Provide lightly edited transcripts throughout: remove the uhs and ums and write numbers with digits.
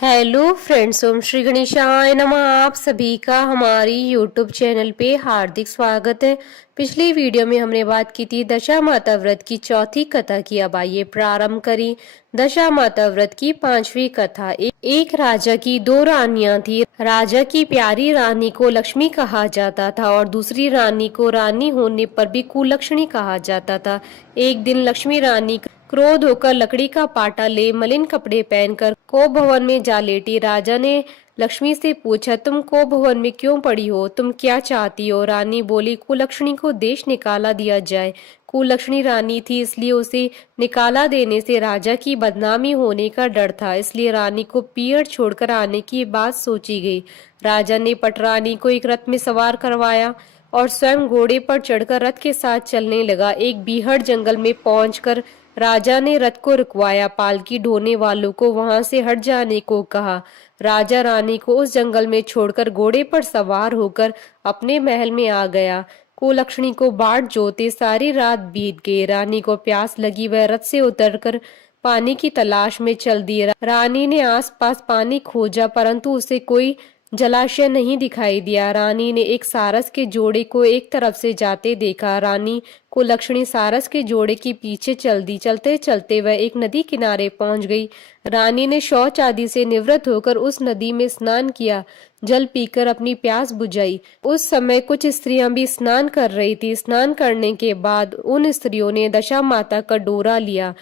Hello friends, ओम श्री गणेशाय नमः। आप सभी का हमारी यूट्यूब चैनल पे हार्दिक स्वागत है। पिछली वीडियो में हमने बात की थी दशा माता व्रत की चौथी कथा की। अब आइए प्रारंभ करें दशा माता व्रत की पांचवी कथा। एक राजा की दो रानियां थी। राजा की प्यारी रानी को लक्ष्मी कहा जाता था और दूसरी रानी को रानी होने पर भी कुलक्षणी कहा जाता था। एक दिन लक्ष्मी रानी क्रोध होकर लकड़ी का पाटा ले मलिन कपड़े पहनकर को भवन में जा लेटी। राजा ने लक्ष्मी से पूछा, तुम को भवन में क्यों पड़ी हो? तुम क्या चाहती हो? रानी बोली, कुलक्षणी को देश निकाला दिया जाए। कुलक्षणी रानी थी, इसलिए उसे निकाला देने से राजा की बदनामी होने का डर था, इसलिए रानी को पीहर छोड़कर आने की बात सोची गई। राजा ने पटरानी को एक रथ में सवार करवाया और स्वयं घोड़े पर चढ़कर रथ के साथ चलने लगा। एक बीहड़ जंगल में पहुंचकर राजा ने रथ को रुकवाया। पालकी ढोने वालों को वहां से हट जाने को कहा। राजा रानी को उस जंगल में छोड़कर घोड़े पर सवार होकर अपने महल में आ गया। कुलक्षणी को बाट जोते सारी रात बीत गई। रानी को प्यास लगी, वह रथ से उतरकर पानी की तलाश में चल दी। रानी ने आसपास पानी खोजा, परंतु उसे कोई जलाशय नहीं दिखाई दिया। रानी ने एक सारस के जोड़े को एक तरफ से जाते देखा। रानी को लक्ष्मी सारस के जोड़े के पीछे चल दी। चलते चलते वह एक नदी किनारे पहुंच गई। रानी ने शौच आदि से निवृत्त होकर उस नदी में स्नान किया, जल पीकर अपनी प्यास बुझाई। उस समय कुछ स्त्रियां भी स्नान कर रही थी। स्नान करने के बाद उन स्त्रियों ने दशा माता का डोरा लिया।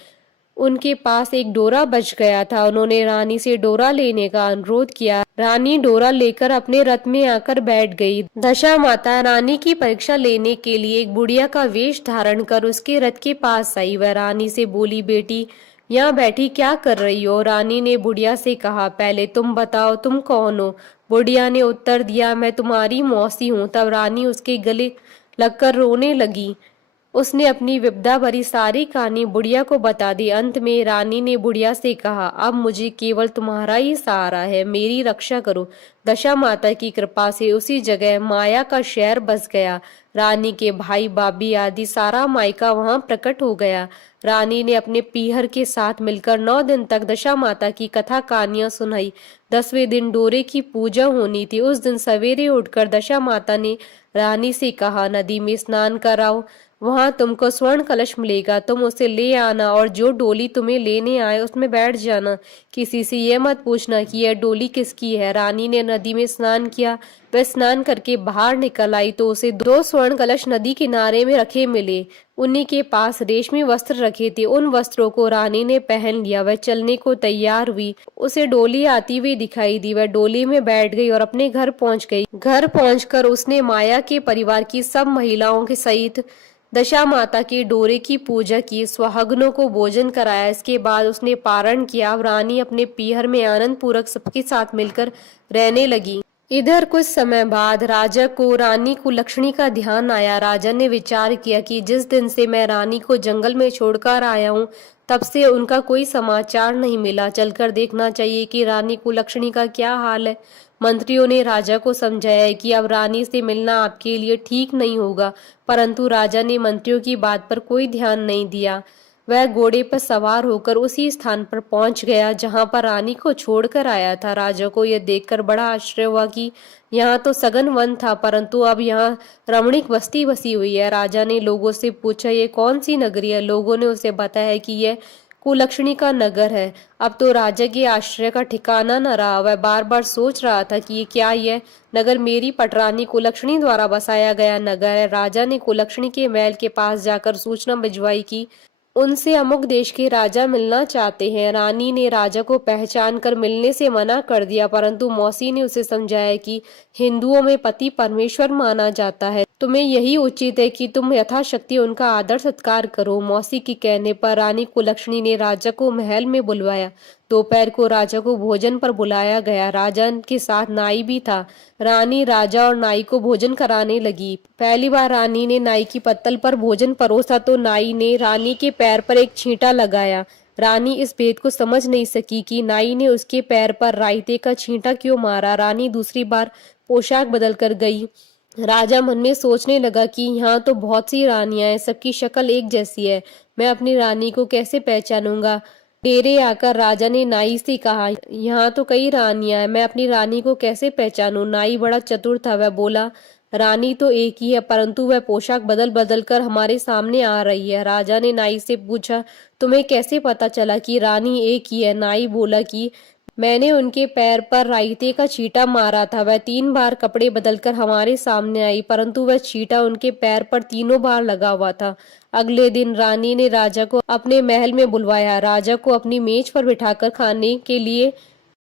उनके पास एक डोरा बच गया था। उन्होंने रानी से डोरा लेने का अनुरोध किया। रानी डोरा लेकर अपने रथ में आकर बैठ गई। दशा माता रानी की परीक्षा लेने के लिए एक बुढ़िया का वेश धारण कर उसके रथ के पास आई। वह रानी से बोली, बेटी यहाँ बैठी क्या कर रही हो? रानी ने बुढ़िया से कहा, पहले तुम बताओ तुम कौन हो? बुढ़िया ने उत्तर दिया, मैं तुम्हारी मौसी हूँ। तब रानी उसके गले लगकर रोने लगी। उसने अपनी विपदा भरी सारी कहानी बुढ़िया को बता दी। अंत में रानी ने बुढ़िया से कहा, अब मुझे केवल तुम्हारा ही सहारा है, मेरी रक्षा करो। दशा माता की कृपा से उसी जगह माया का शहर बस गया। रानी के भाई भाभी आदि सारा मायका वहां प्रकट हो गया। रानी ने अपने पीहर के साथ मिलकर 9 दिन तक दशा माता की कथा कहानियां सुनाई। 10वें दिन डोरे की पूजा होनी थी। उस दिन सवेरे उठकर दशा माता ने रानी से कहा, नदी में स्नान कराओ, वहां तुमको स्वर्ण कलश मिलेगा, तुम उसे ले आना और जो डोली तुम्हें लेने आए उसमें बैठ जाना। किसी से यह मत पूछना कि यह डोली किसकी है। रानी ने नदी में स्नान किया। वह स्नान करके बाहर निकल आई तो उसे 2 स्वर्ण कलश नदी किनारे में रखे मिले। उन्हीं के पास रेशमी वस्त्र रखे थे। उन वस्त्रों को रानी ने पहन लिया। वह चलने को तैयार हुई। उसे डोली आती हुई दिखाई दी। वह डोली में बैठ गई और अपने घर पहुंच गई। घर पहुंचकर उसने माया के परिवार की सब महिलाओं के सहित दशा माता के डोरे की पूजा की, सुहागनों को भोजन कराया। इसके बाद उसने पारण किया। रानी अपने पीहर में आनंद पूर्वक सबके साथ मिलकर रहने लगी। इधर कुछ समय बाद राजा को रानी कुलक्षणी का ध्यान आया। राजा ने विचार किया कि जिस दिन से मैं रानी को जंगल में छोड़कर आया हूँ, तब से उनका कोई समाचार नहीं मिला। चलकर देखना चाहिए कि रानी कुलक्षणी का क्या हाल है। मंत्रियों ने राजा को समझाया कि अब रानी से मिलना आपके लिए ठीक नहीं होगा, परंतु राजा ने मंत्रियों की बात पर कोई ध्यान नहीं दिया। वह घोड़े पर सवार होकर उसी स्थान पर पहुंच गया जहां पर रानी को छोड़कर आया था। राजा को यह देखकर बड़ा आश्चर्य हुआ कि यहाँ तो सघन वन था, परंतु अब यहाँ रमणीक बस्ती बसी हुई है। राजा ने लोगों से पूछा, ये कौन सी नगरी है? लोगों ने उसे बताया कि यह कुलक्षणी का नगर है। अब तो राजा के आश्चर्य का ठिकाना न रहा। वह बार बार सोच रहा था कि क्या यह नगर मेरी पटरानी कुलक्षणी द्वारा बसाया गया नगर है। राजा ने कुलक्षणी के महल के पास जाकर सूचना भिजवाई कि उनसे अमुक देश के राजा मिलना चाहते हैं। रानी ने राजा को पहचान कर मिलने से मना कर दिया, परंतु मौसी ने उसे समझाया कि हिंदुओं में पति परमेश्वर माना जाता है, तुम्हें यही उचित है कि तुम यथाशक्ति उनका आदर सत्कार करो। मौसी के कहने पर रानी कुलक्षणी ने राजा को महल में बुलवाया। दोपहर को राजा को भोजन पर बुलाया गया। राजा के साथ नाई भी था। रानी राजा और नाई को भोजन कराने लगी। पहली बार रानी ने नाई की पत्तल पर भोजन परोसा तो नाई ने रानी के पैर पर एक छींटा लगाया। रानी इस भेद को समझ नहीं सकी कि नाई ने उसके पैर पर रायते का छींटा क्यों मारा। रानी दूसरी बार पोशाक बदल कर गई। राजा मन में सोचने लगा कि यहाँ तो बहुत सी रानियां हैं, सबकी शक्ल एक जैसी है, मैं अपनी रानी को कैसे पहचानूंगा। डेरे आकर राजा ने नाई से कहा, यहाँ तो कई रानियां हैं, मैं अपनी रानी को कैसे पहचानूं। नाई बड़ा चतुर था, वह बोला, रानी तो एक ही है, परंतु वह पोशाक बदल बदल कर हमारे सामने आ रही है। राजा ने नाई से पूछा, तुम्हें कैसे पता चला कि रानी एक ही है। नाई बोला कि मैंने उनके पैर पर रायते का छींटा मारा था, वह 3 बार कपड़े बदलकर हमारे सामने आई, परंतु वह छींटा उनके पैर पर तीनों बार लगा हुआ था। अगले दिन रानी ने राजा को अपने महल में बुलवाया, राजा को अपनी मेज पर बिठाकर खाने के लिए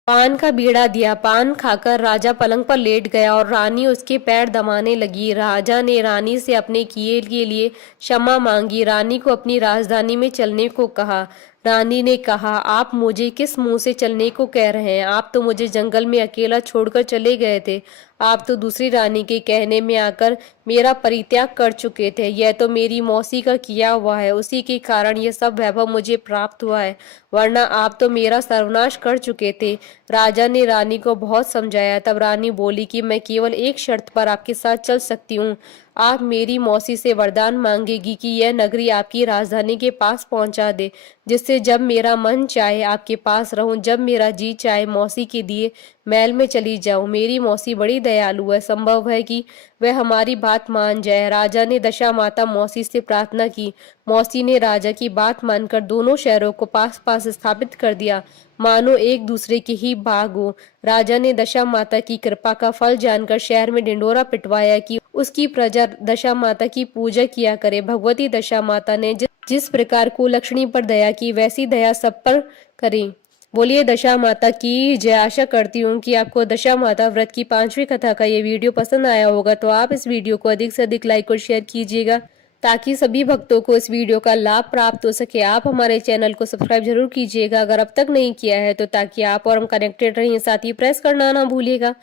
पान का बीड़ा दिया। पान खाकर राजा पलंग पर लेट गया और रानी उसके पैर दबाने लगी। राजा ने रानी से अपने किए के लिए क्षमा मांगी, रानी को अपनी राजधानी में चलने को कहा। रानी ने कहा, आप मुझे किस मुंह से चलने को कह रहे हैं? आप तो मुझे जंगल में अकेला छोड़कर चले गए थे। आप तो दूसरी रानी के कहने में आकर मेरा परित्याग कर चुके थे। यह तो मेरी मौसी का किया हुआ है, उसी के कारण यह सब वैभव मुझे प्राप्त हुआ है, वरना आप तो मेरा सर्वनाश कर चुके थे। राजा ने रानी को बहुत समझाया, तब रानी बोली कि मैं केवल एक शर्त पर आपके साथ चल सकती हूँ। आप मेरी मौसी से वरदान मांगेगी कि यह नगरी आपकी राजधानी के पास पहुंचा दे, जिससे जब मेरा मन चाहे आपके पास रहूं, जब मेरा जी चाहे मौसी के दिए महल में चली जाऊं। मेरी मौसी बड़ी दयालु है, संभव है कि वह हमारी बात मान जाए। राजा ने दशा माता मौसी से प्रार्थना की। मौसी ने राजा की बात मानकर दोनों शहरों को पास पास स्थापित कर दिया, मानो एक दूसरे के ही भाग हो। राजा ने दशा माता की कृपा का फल जानकर शहर में ढिंडोरा पिटवाया कि उसकी प्रजा दशा माता की पूजा किया करे। भगवती दशा माता ने जिस प्रकार कुलक्षणी पर दया की, वैसी दया सब पर करें। बोलिए दशा माता की जय। आशा करती हूँ कि आपको दशा माता व्रत की 5वीं कथा का ये वीडियो पसंद आया होगा, तो आप इस वीडियो को अधिक से अधिक लाइक और शेयर कीजिएगा, ताकि सभी भक्तों को इस वीडियो का लाभ प्राप्त हो सके। आप हमारे चैनल को सब्सक्राइब जरूर कीजिएगा अगर अब तक नहीं किया है, तो ताकि आप और हम कनेक्टेड रहें। साथ ही प्रेस करना ना भूलिएगा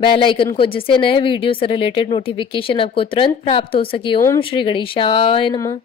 बेल आइकन को, जिससे नए वीडियो से रिलेटेड नोटिफिकेशन आपको तुरंत प्राप्त हो सके। ओम श्री गणेशाय नमः।